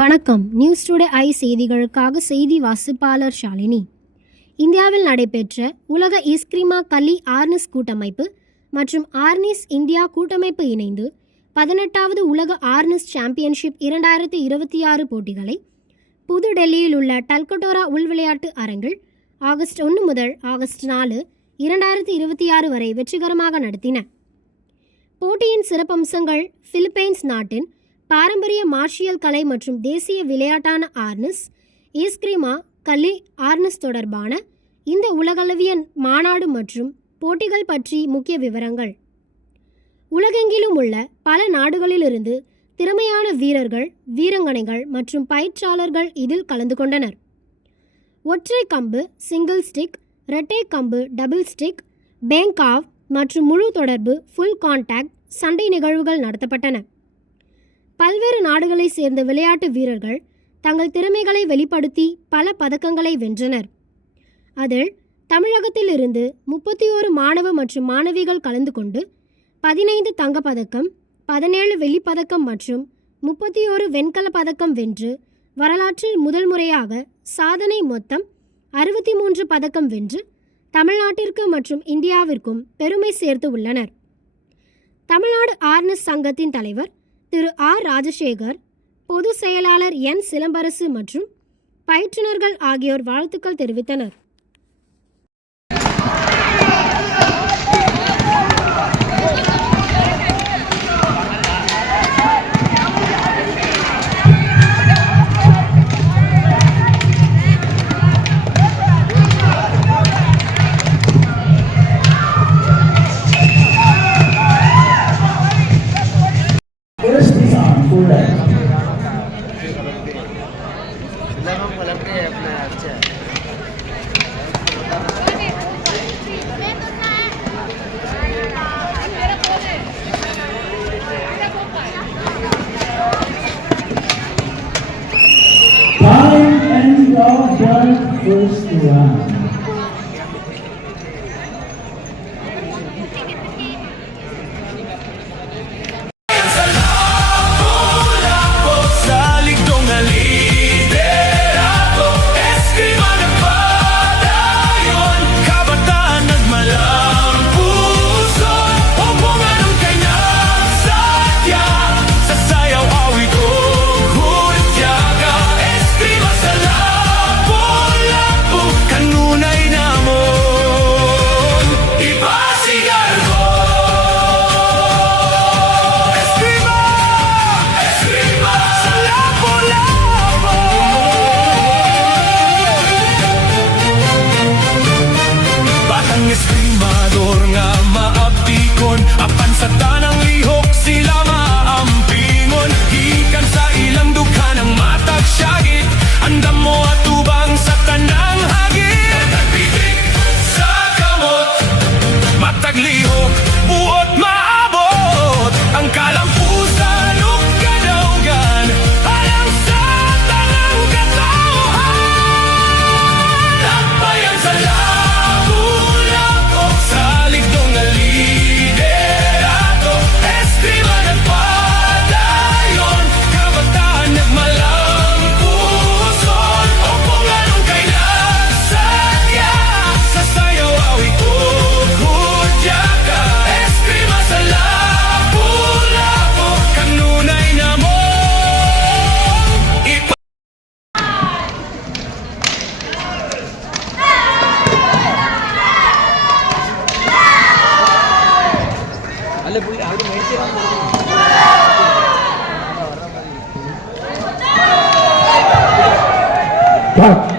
வணக்கம். News today I செய்திகளுக்காக செய்தி வாசிப்பாளர் ஷாலினி. இந்தியாவில் நடைபெற்ற உலக இஸ்கிரிமா கலி ஆர்னிஸ் கூட்டமைப்பு மற்றும் ஆர்னிஸ் இந்தியா கூட்டமைப்பு இணைந்து 18வது உலக ஆர்னிஸ் சாம்பியன்ஷிப் 2026 போட்டிகளை புதுடெல்லியில் உள்ள டல்கட்டோரா உள்விளையாட்டு அரங்கில் ஆகஸ்ட் 1 முதல் ஆகஸ்ட் 4, 2026 வரை வெற்றிகரமாக நடத்தின. போட்டியின் சிறப்பம்சங்கள் பிலிப்பைன்ஸ் நாட்டின் பாரம்பரிய மார்ஷியல் கலை மற்றும் தேசிய விளையாட்டான ஆர்னிஸ் இஸ்கிரிமா கலி ஆர்னிஸ் தொடர்பான இந்த உலகளவிய மாநாடு மற்றும் போட்டிகள் பற்றி முக்கிய விவரங்கள். உலகெங்கிலும் உள்ள பல நாடுகளிலிருந்து திறமையான வீரர்கள், வீராங்கனைகள் மற்றும் பயிற்சியாளர்கள் இதில் கலந்து கொண்டனர். ஒற்றை கம்பு சிங்கிள் ஸ்டிக், இரட்டை கம்பு டபுள் ஸ்டிக், பேங்காவ் மற்றும் முழு தொடர்பு ஃபுல் கான்டாக்ட் சண்டை நிகழ்வுகள் நடத்தப்பட்டன. பல்வேறு நாடுகளை சேர்ந்த விளையாட்டு வீரர்கள் தங்கள் திறமைகளை வெளிப்படுத்தி பல பதக்கங்களை வென்றனர். அதில் தமிழகத்தில் இருந்து 31 மாணவ மற்றும் மாணவிகள் கலந்து கொண்டு 15 தங்கப்பதக்கம், 17 வெள்ளிப்பதக்கம் மற்றும் 31 வெண்கல பதக்கம் வென்று வரலாற்றில் முதல் முறையாக சாதனை மொத்தம் 63 பதக்கம் வென்று தமிழ்நாட்டிற்கு மற்றும் இந்தியாவிற்கும் பெருமை சேர்த்து உள்ளனர். தமிழ்நாடு ஆர்னிஸ் சங்கத்தின் தலைவர் திரு ஆர் ராஜசேகர், பொதுச் செயலாளர் என் சிலம்பரசு மற்றும் பயிற்றுனர்கள் ஆகியோர் வாழ்த்துக்கள் தெரிவித்தனர். First round. Apan sa tanang lihok sila maampingon, gikan sa ilang dukha ng matag syagit, andam mo atubang sa tanang hagit. Nagbitik sa kamot, matag lihok, buot maabot, ang kalampusan ug kadaugan, alang sa tanang katauhan. Nagbayan sa lapu-lapo, sa ligdong nga Cut.